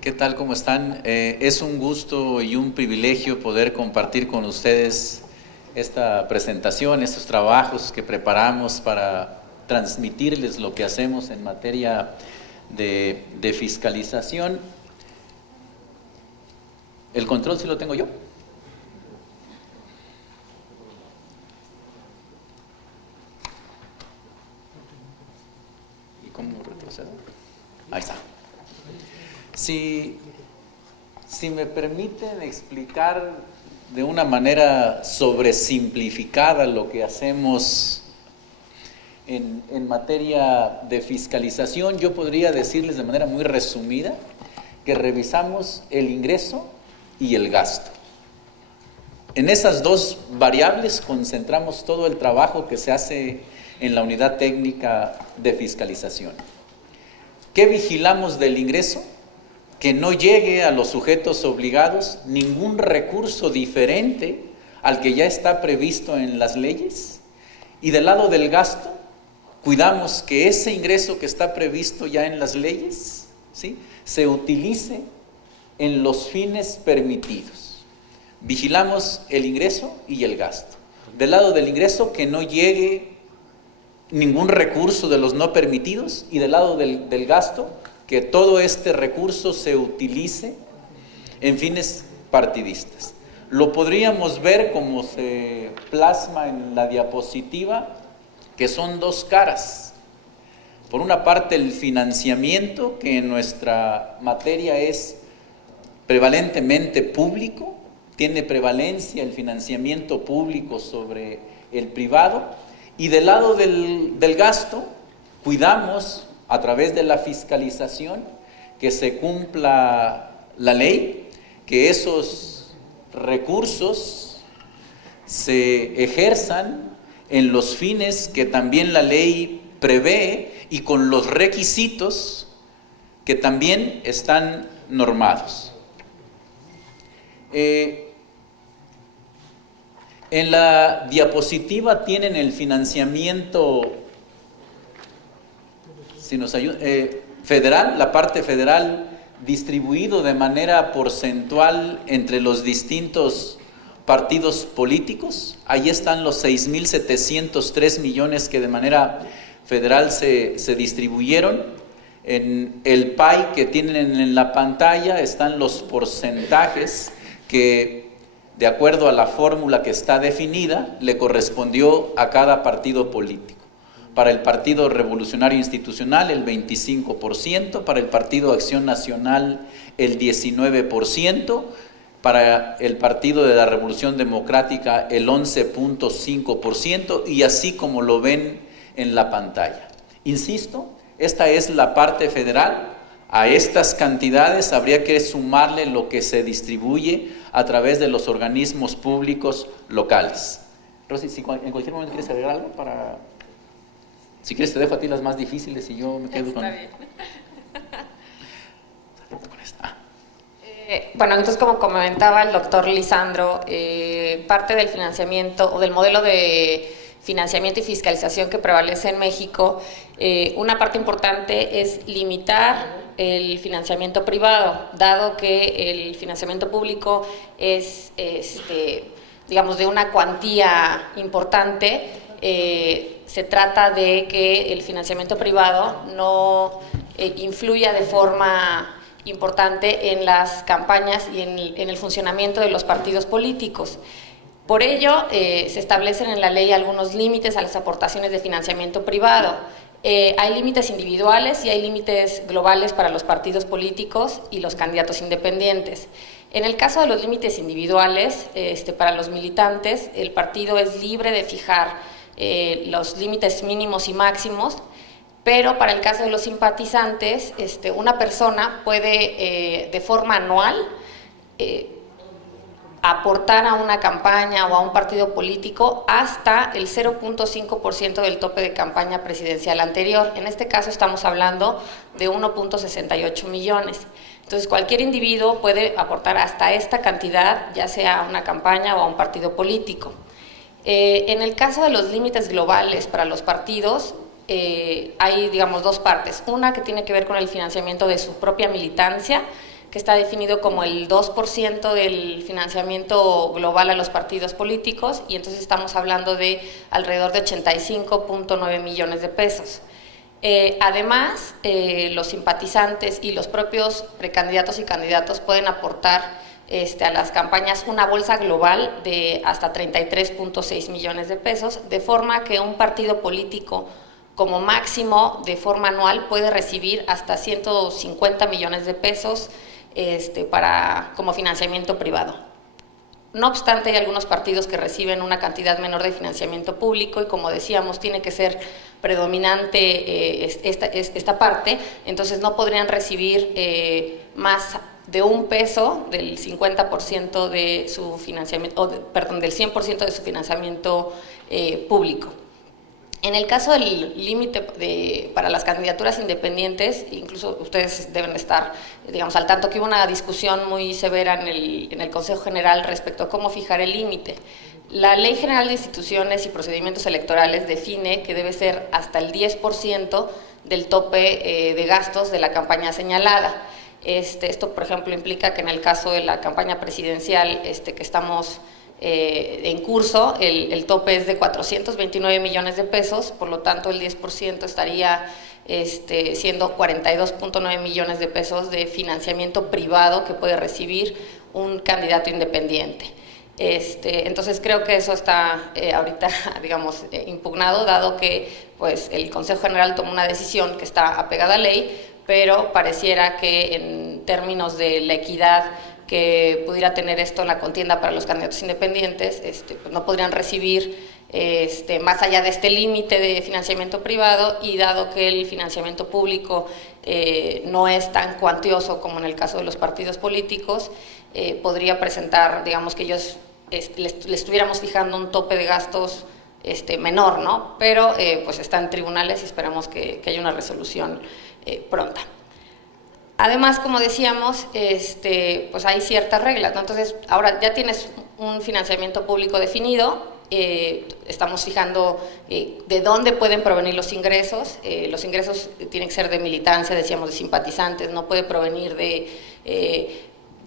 ¿Qué tal? ¿Cómo están? Es un gusto y un privilegio poder compartir con ustedes esta presentación, estos trabajos que preparamos para transmitirles lo que hacemos en materia de fiscalización. ¿El control sí lo tengo yo? ¿Y cómo retrocedo? Ahí está. Si me permiten explicar de una manera sobresimplificada lo que hacemos en materia de fiscalización, yo podría decirles de manera muy resumida que revisamos el ingreso y el gasto. En esas dos variables concentramos todo el trabajo que se hace en la unidad técnica de fiscalización. ¿Qué vigilamos del ingreso? Que no llegue a los sujetos obligados ningún recurso diferente al que ya está previsto en las leyes. Y del lado del gasto, cuidamos que ese ingreso que está previsto ya en las leyes, ¿sí?, se utilice en los fines permitidos. Vigilamos el ingreso y el gasto. Del lado del ingreso, que no llegue ningún recurso de los no permitidos, y del lado del gasto, que todo este recurso se utilice en fines partidistas. Lo podríamos ver como se plasma en la diapositiva, que son dos caras. Por una parte, el financiamiento, que en nuestra materia es prevalentemente público, tiene prevalencia el financiamiento público sobre el privado, y del lado del gasto, cuidamos a través de la fiscalización que se cumpla la ley, que esos recursos se ejerzan en los fines que también la ley prevé y con los requisitos que también están normados. En la diapositiva tienen el financiamiento, si nos ayuda, federal, la parte federal, distribuido de manera porcentual entre los distintos partidos políticos. Ahí están los 6.703 millones que de manera federal se distribuyeron. En el PAI que tienen en la pantalla están los porcentajes que, de acuerdo a la fórmula que está definida, le correspondió a cada partido político. Para el Partido Revolucionario Institucional el 25%, para el Partido Acción Nacional el 19%, para el Partido de la Revolución Democrática el 11.5%, y así como lo ven en la pantalla. Insisto, esta es la parte federal. A estas cantidades habría que sumarle lo que se distribuye a través de los organismos públicos locales. Rosy, si en cualquier momento quieres agregar algo para... Si quieres te dejo a ti las más difíciles y yo me quedo con... Está bien. Bueno, entonces, como comentaba el doctor Lisandro, parte del financiamiento o del modelo de financiamiento y fiscalización que prevalece en México, una parte importante es limitar el financiamiento privado, dado que el financiamiento público es, digamos, de una cuantía importante. Se trata de que el financiamiento privado no influya de forma importante en las campañas y en el funcionamiento de los partidos políticos. Por ello, se establecen en la ley algunos límites a las aportaciones de financiamiento privado. Hay límites individuales y hay límites globales para los partidos políticos y los candidatos independientes. En el caso de los límites individuales, para los militantes, el partido es libre de fijar los límites mínimos y máximos, pero para el caso de los simpatizantes, una persona puede de forma anual aportar a una campaña o a un partido político hasta el 0.5% del tope de campaña presidencial anterior. En este caso estamos hablando de 1.68 millones. Entonces, cualquier individuo puede aportar hasta esta cantidad, ya sea a una campaña o a un partido político. En el caso de los límites globales para los partidos, hay, digamos, dos partes. Una que tiene que ver con el financiamiento de su propia militancia, que está definido como el 2% del financiamiento global a los partidos políticos, y entonces estamos hablando de alrededor de 85.9 millones de pesos. Además, los simpatizantes y los propios precandidatos y candidatos pueden aportar a las campañas una bolsa global de hasta 33.6 millones de pesos, de forma que un partido político como máximo de forma anual puede recibir hasta 150 millones de pesos como financiamiento privado. No obstante, hay algunos partidos que reciben una cantidad menor de financiamiento público y, como decíamos, tiene que ser predominante esta parte, entonces no podrían recibir más de un peso del 50% de su financiamiento, del 100% de su financiamiento público. En el caso del límite para las candidaturas independientes, incluso ustedes deben estar, digamos, al tanto que hubo una discusión muy severa en el Consejo General respecto a cómo fijar el límite. La Ley General de Instituciones y Procedimientos Electorales define que debe ser hasta el 10% del tope de gastos de la campaña señalada. Esto, por ejemplo, implica que en el caso de la campaña presidencial que estamos en curso, el tope es de 429 millones de pesos, por lo tanto el 10% estaría siendo 42.9 millones de pesos de financiamiento privado que puede recibir un candidato independiente. Entonces creo que eso está ahorita, digamos, impugnado, dado que pues, el Consejo General tomó una decisión que está apegada a ley, pero pareciera que en términos de la equidad que pudiera tener esto en la contienda para los candidatos independientes, pues no podrían recibir más allá de este límite de financiamiento privado, y dado que el financiamiento público no es tan cuantioso como en el caso de los partidos políticos, podría presentar, digamos, que ellos le estuviéramos fijando un tope de gastos menor, ¿no? Pero pues está en tribunales y esperamos que haya una resolución pronta. Además, como decíamos, pues hay ciertas reglas, ¿no? Entonces, ahora ya tienes un financiamiento público definido, estamos fijando de dónde pueden provenir los ingresos. Los ingresos tienen que ser de militancia, decíamos, de simpatizantes, no puede provenir de,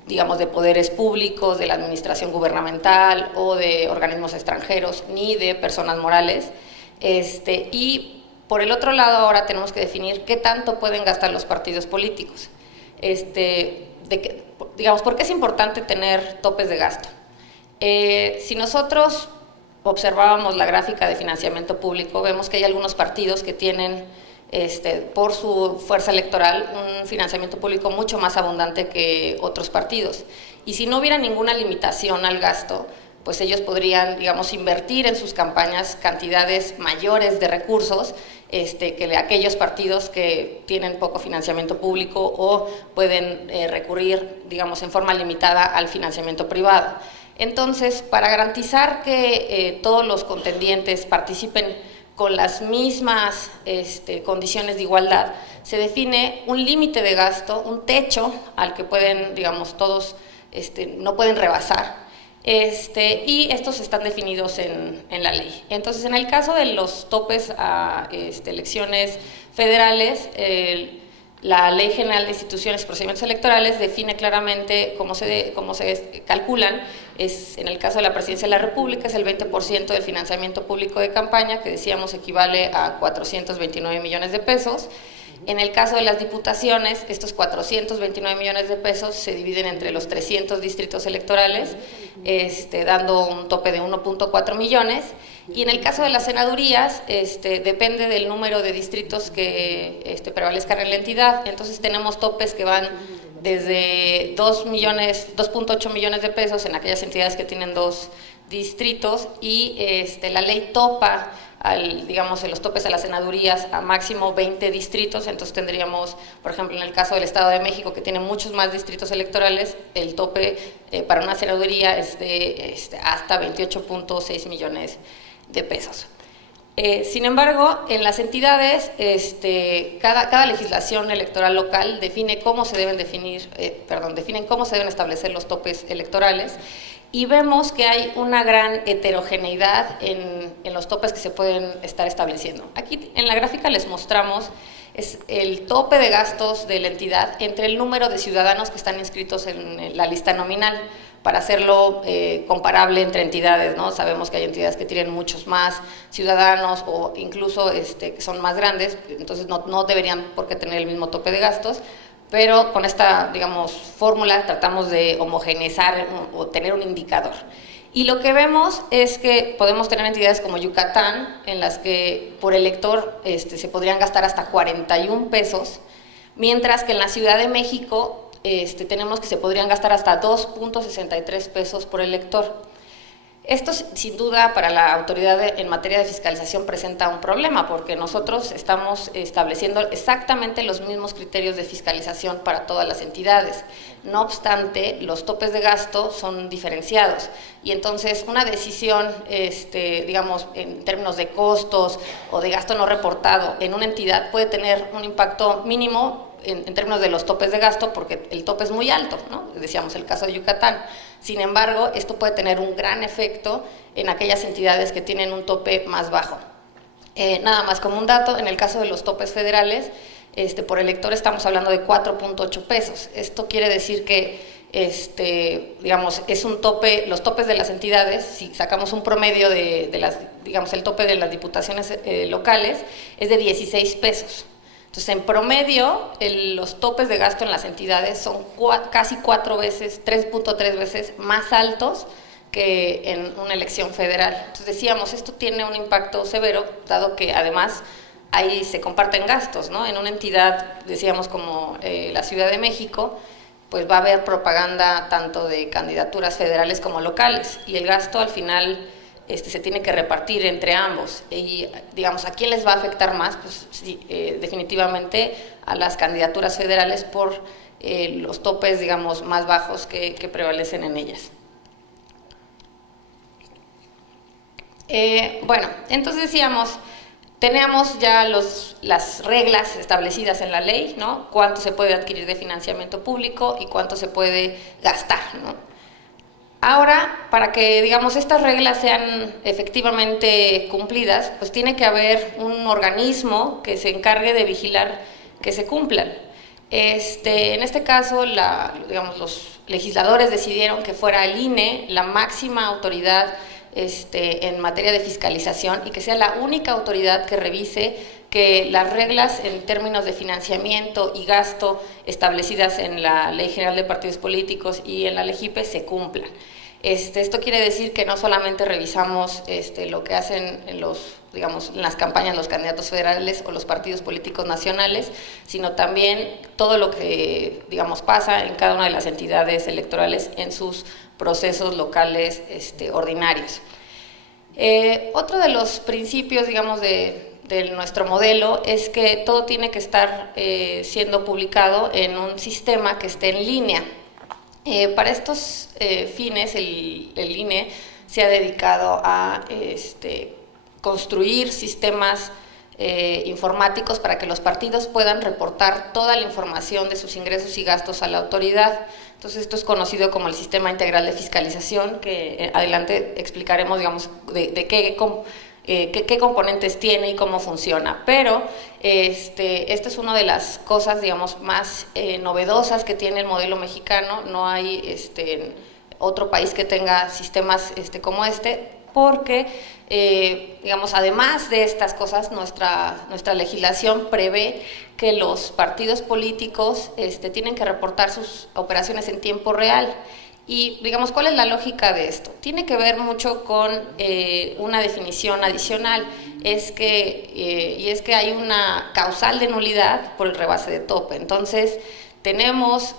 digamos, de poderes públicos, de la administración gubernamental o de organismos extranjeros, ni de personas morales. Y por el otro lado, ahora tenemos que definir qué tanto pueden gastar los partidos políticos. Digamos, ¿por qué es importante tener topes de gasto? Si nosotros observábamos la gráfica de financiamiento público, vemos que hay algunos partidos que tienen, por su fuerza electoral, un financiamiento público mucho más abundante que otros partidos. Y si no hubiera ninguna limitación al gasto, pues ellos podrían, digamos, invertir en sus campañas cantidades mayores de recursos que aquellos partidos que tienen poco financiamiento público o pueden recurrir, digamos, en forma limitada al financiamiento privado. Entonces, para garantizar que todos los contendientes participen con las mismas condiciones de igualdad, se define un límite de gasto, un techo al que pueden, digamos, todos no pueden rebasar. Y estos están definidos en la ley. Entonces, en el caso de los topes a elecciones federales, la Ley General de Instituciones y Procedimientos Electorales define claramente cómo se calculan. En el caso de la Presidencia de la República es el 20% del financiamiento público de campaña, que decíamos equivale a 429 millones de pesos. En el caso de las diputaciones, estos 429 millones de pesos se dividen entre los 300 distritos electorales, dando un tope de 1.4 millones. Y en el caso de las senadurías, depende del número de distritos que prevalezcan en la entidad. Entonces tenemos topes que van desde 2.8 millones de pesos en aquellas entidades que tienen 2 distritos, y la ley topa digamos, en los topes a las senadurías a máximo 20 distritos. Entonces tendríamos, por ejemplo, en el caso del Estado de México, que tiene muchos más distritos electorales, el tope para una senaduría es de hasta 28.6 millones de pesos. Sin embargo, en las entidades, cada legislación electoral local define cómo se deben definen cómo se deben establecer los topes electorales, y vemos que hay una gran heterogeneidad en los topes que se pueden estar estableciendo. Aquí en la gráfica les mostramos es el tope de gastos de la entidad entre el número de ciudadanos que están inscritos en la lista nominal, para hacerlo comparable entre entidades, ¿no? Sabemos que hay entidades que tienen muchos más ciudadanos o incluso que son más grandes, entonces no deberían por qué tener el mismo tope de gastos, pero con esta, digamos, fórmula tratamos de homogeneizar o tener un indicador. Y lo que vemos es que podemos tener entidades como Yucatán, en las que por elector se podrían gastar hasta 41 pesos, mientras que en la Ciudad de México tenemos que se podrían gastar hasta 2.63 pesos por elector. Esto, sin duda, para la autoridad en materia de fiscalización presenta un problema, porque nosotros estamos estableciendo exactamente los mismos criterios de fiscalización para todas las entidades. No obstante, los topes de gasto son diferenciados, y entonces una decisión, digamos, en términos de costos o de gasto no reportado en una entidad puede tener un impacto mínimo en términos de los topes de gasto, porque el tope es muy alto, ¿no? Decíamos el caso de Yucatán. Sin embargo, esto puede tener un gran efecto en aquellas entidades que tienen un tope más bajo. Nada más como un dato, en el caso de los topes federales, por elector estamos hablando de 4.8 pesos. Esto quiere decir que, digamos, es un tope, los topes de las entidades, si sacamos un promedio de las, digamos, el tope de las diputaciones locales, es de 16 pesos. Entonces, en promedio, los topes de gasto en las entidades son casi 3.3 veces más altos que en una elección federal. Entonces, decíamos, esto tiene un impacto severo, dado que además ahí se comparten gastos, ¿no? En una entidad, decíamos, como la Ciudad de México, pues va a haber propaganda tanto de candidaturas federales como locales, y el gasto al final se tiene que repartir entre ambos. Y, digamos, ¿a quién les va a afectar más? Pues sí, definitivamente a las candidaturas federales por los topes, digamos, más bajos que prevalecen en ellas. Bueno, entonces decíamos, tenemos ya las reglas establecidas en la ley, ¿no? Cuánto se puede adquirir de financiamiento público y cuánto se puede gastar, ¿no? Ahora, para que, digamos, estas reglas sean efectivamente cumplidas, pues tiene que haber un organismo que se encargue de vigilar que se cumplan. En este caso, digamos, los legisladores decidieron que fuera el INE la máxima autoridad en materia de fiscalización, y que sea la única autoridad que revise que las reglas en términos de financiamiento y gasto establecidas en la Ley General de Partidos Políticos y en la LEGIPE se cumplan. Esto quiere decir que no solamente revisamos lo que hacen digamos, en las campañas los candidatos federales o los partidos políticos nacionales, sino también todo lo que, digamos, pasa en cada una de las entidades electorales en sus procesos locales ordinarios. Otro de los principios, digamos, de nuestro modelo es que todo tiene que estar siendo publicado en un sistema que esté en línea. Para estos fines, el INE se ha dedicado a construir sistemas informáticos para que los partidos puedan reportar toda la información de sus ingresos y gastos a la autoridad. Entonces, esto es conocido como el Sistema Integral de Fiscalización, que adelante explicaremos, digamos, de qué componentes tiene y cómo funciona. Pero esta es una de las cosas, digamos, más novedosas que tiene el modelo mexicano. No hay otro país que tenga sistemas como porque, digamos, además de estas cosas, nuestra legislación prevé que los partidos políticos tienen que reportar sus operaciones en tiempo real. Y, digamos, ¿cuál es la lógica de esto? Tiene que ver mucho con una definición adicional, y es que hay una causal de nulidad por el rebase de tope. Entonces, tenemos,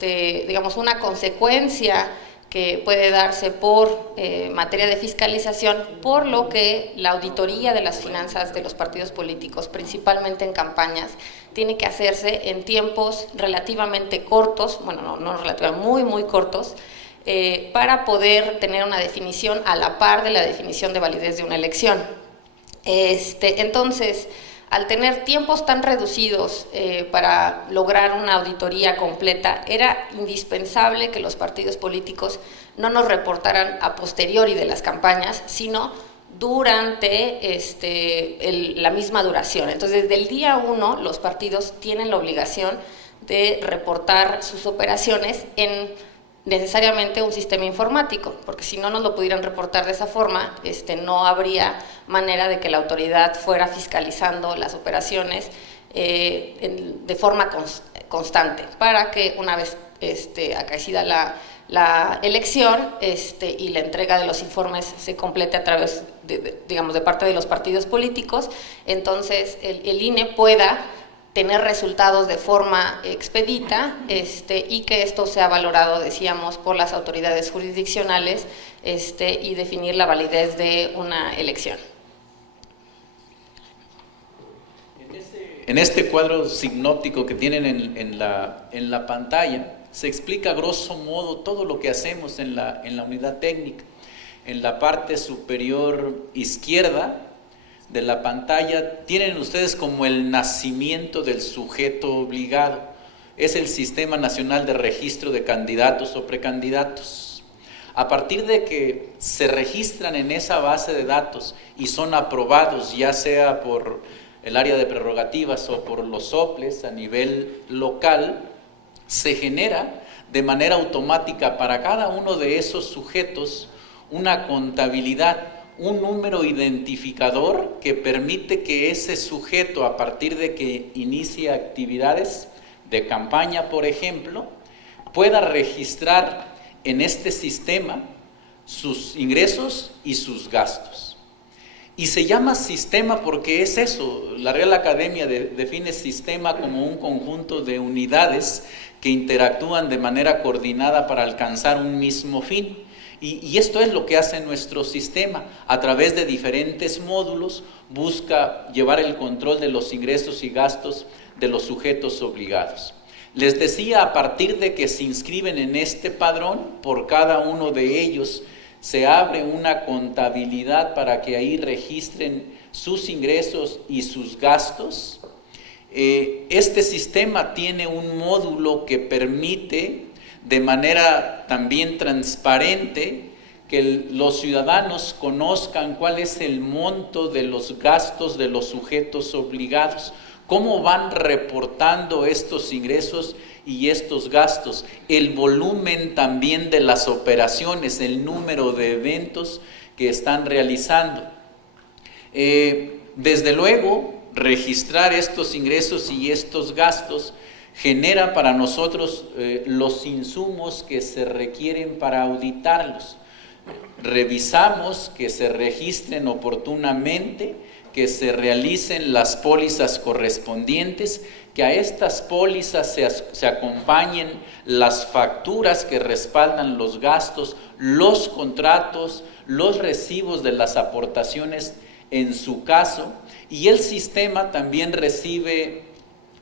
digamos, una consecuencia que puede darse por materia de fiscalización, por lo que la auditoría de las finanzas de los partidos políticos, principalmente en campañas, tiene que hacerse en tiempos relativamente cortos, bueno, no relativamente, muy cortos, para poder tener una definición a la par de la definición de validez de una elección. Entonces, al tener tiempos tan reducidos para lograr una auditoría completa, era indispensable que los partidos políticos no nos reportaran a posteriori de las campañas, sino durante la misma duración. Entonces, desde el día 1, los partidos tienen la obligación de reportar sus operaciones en necesariamente un sistema informático, porque si no nos lo pudieran reportar de esa forma, no habría manera de que la autoridad fuera fiscalizando las operaciones de forma constante, para que una vez acaecida la elección y la entrega de los informes se complete a través de parte de los partidos políticos, entonces el INE pueda tener resultados de forma expedita y que esto sea valorado, decíamos, por las autoridades jurisdiccionales y definir la validez de una elección. En este cuadro sinóptico que tienen en la pantalla, se explica grosso modo todo lo que hacemos en la unidad técnica. En la parte superior izquierda de la pantalla tienen ustedes como el nacimiento del sujeto obligado. Es el Sistema Nacional de Registro de Candidatos o Precandidatos. A partir de que se registran en esa base de datos y son aprobados, ya sea por el área de prerrogativas o por los soples a nivel local, se genera de manera automática para cada uno de esos sujetos una contabilidad, un número identificador que permite que ese sujeto, a partir de que inicie actividades de campaña, por ejemplo, pueda registrar en este sistema sus ingresos y sus gastos. Y se llama sistema porque es eso. La Real Academia define sistema como un conjunto de unidades que interactúan de manera coordinada para alcanzar un mismo fin. Y esto es lo que hace nuestro sistema. A través de diferentes módulos busca llevar el control de los ingresos y gastos de los sujetos obligados. Les decía, a partir de que se inscriben en este padrón, por cada uno de ellos se abre una contabilidad para que ahí registren sus ingresos y sus gastos. Este sistema tiene un módulo que permite de manera también transparente que los ciudadanos conozcan cuál es el monto de los gastos de los sujetos obligados, cómo van reportando estos ingresos y estos gastos, el volumen también de las operaciones, el número de eventos que están realizando. Desde luego, registrar estos ingresos y estos gastos genera para nosotros los insumos que se requieren para auditarlos. Revisamos que se registren oportunamente, que se realicen las pólizas correspondientes, que a estas pólizas se acompañen las facturas que respaldan los gastos, los contratos, los recibos de las aportaciones en su caso, y el sistema también recibe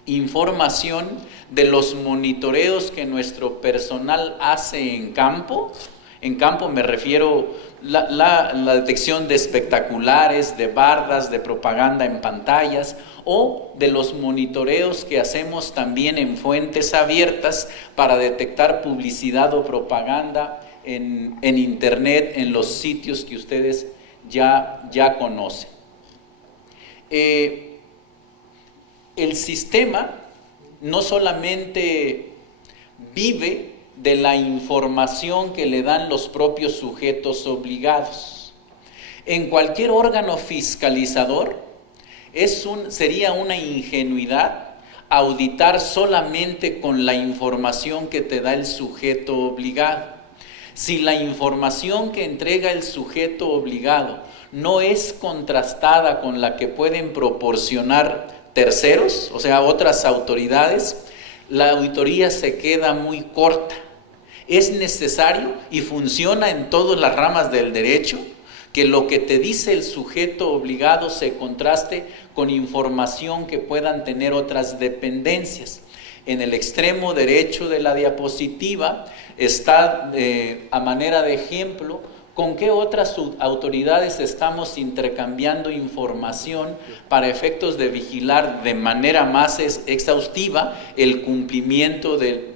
información de los monitoreos que nuestro personal hace en campo. En campo me refiero la detección de espectaculares, de bardas, de propaganda en pantallas, o de los monitoreos que hacemos también en fuentes abiertas para detectar publicidad o propaganda en internet, en los sitios que ustedes ya conocen. El sistema no solamente vive de la información que le dan los propios sujetos obligados. En cualquier órgano fiscalizador sería una ingenuidad auditar solamente con la información que te da el sujeto obligado. Si la información que entrega el sujeto obligado no es contrastada con la que pueden proporcionar terceros, o sea, otras autoridades, la auditoría se queda muy corta. Es necesario, y funciona en todas las ramas del derecho, que lo que te dice el sujeto obligado se contraste con información que puedan tener otras dependencias. En el extremo derecho de la diapositiva está, a manera de ejemplo, ¿Con qué otras autoridades estamos intercambiando información para efectos de vigilar de manera más exhaustiva el cumplimiento de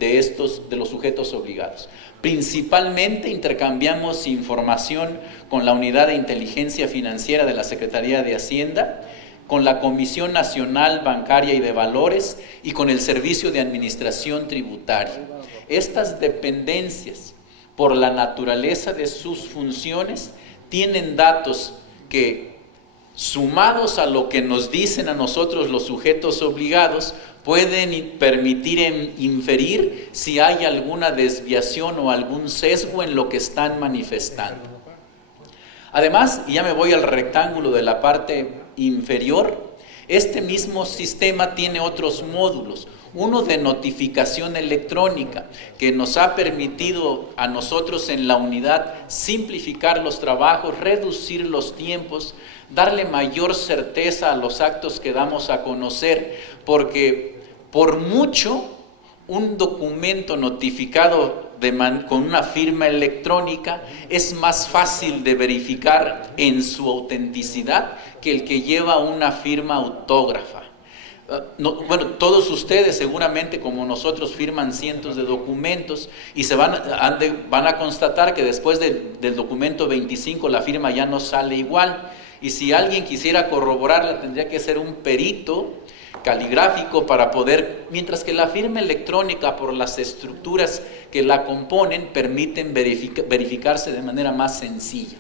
los sujetos obligados? Principalmente intercambiamos información con la Unidad de Inteligencia Financiera de la Secretaría de Hacienda, con la Comisión Nacional Bancaria y de Valores y con el Servicio de Administración Tributaria. Estas dependencias, por la naturaleza de sus funciones, tienen datos que, sumados a lo que nos dicen a nosotros los sujetos obligados, pueden permitir inferir si hay alguna desviación o algún sesgo en lo que están manifestando. Además, y ya me voy al rectángulo de la parte inferior, este mismo sistema tiene otros módulos. Uno de notificación electrónica, que nos ha permitido a nosotros en la unidad simplificar los trabajos, reducir los tiempos, darle mayor certeza a los actos que damos a conocer, porque por mucho un documento notificado con una firma electrónica es más fácil de verificar en su autenticidad que el que lleva una firma autógrafa. Bueno, todos ustedes seguramente como nosotros firman cientos de documentos y van a constatar que después del documento 25 la firma ya no sale igual, y si alguien quisiera corroborarla tendría que ser un perito caligráfico para poder, mientras que la firma electrónica por las estructuras que la componen permiten verificarse de manera más sencilla.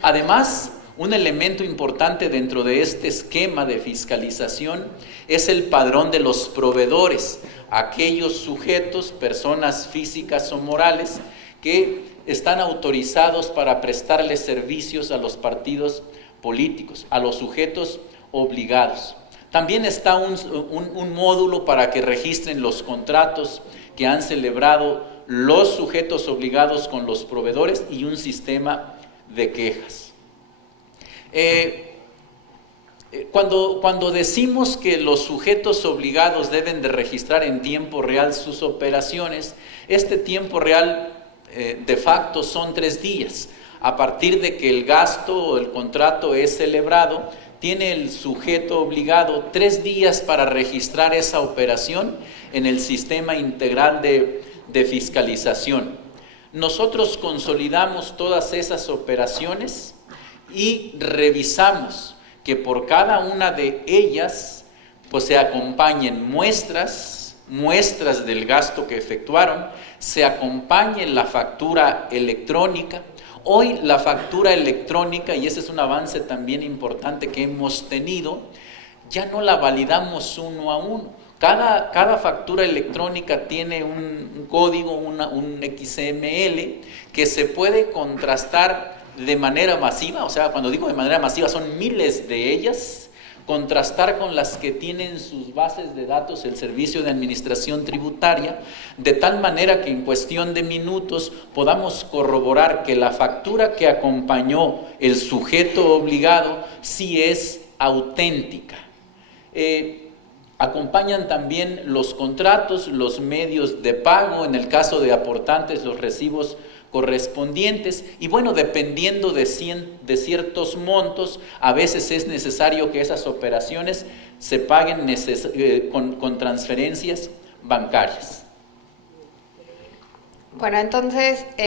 Además, un elemento importante dentro de este esquema de fiscalización es el padrón de los proveedores, aquellos sujetos, personas físicas o morales, que están autorizados para prestarles servicios a los partidos políticos, a los sujetos obligados. También está un módulo para que registren los contratos que han celebrado los sujetos obligados con los proveedores y un sistema de quejas. Cuando decimos que los sujetos obligados deben de registrar en tiempo real sus operaciones, este tiempo real de facto son 3 días. A partir de que el gasto o el contrato es celebrado, tiene el sujeto obligado 3 días para registrar esa operación en el sistema integral de fiscalización. Nosotros consolidamos todas esas operaciones y revisamos que por cada una de ellas pues se acompañen muestras del gasto que efectuaron, se acompañe la factura electrónica. Hoy la factura electrónica, y ese es un avance también importante que hemos tenido, ya no la validamos uno a uno. Cada factura electrónica tiene un código, un XML, que se puede contrastar de manera masiva. O sea, cuando digo de manera masiva son miles de ellas, contrastar con las que tienen sus bases de datos el Servicio de Administración Tributaria, de tal manera que en cuestión de minutos podamos corroborar que la factura que acompañó el sujeto obligado sí es auténtica. Acompañan también los contratos, los medios de pago, en el caso de aportantes, los recibos correspondientes, y bueno, dependiendo de ciertos montos, a veces es necesario que esas operaciones se paguen con transferencias bancarias. Bueno, entonces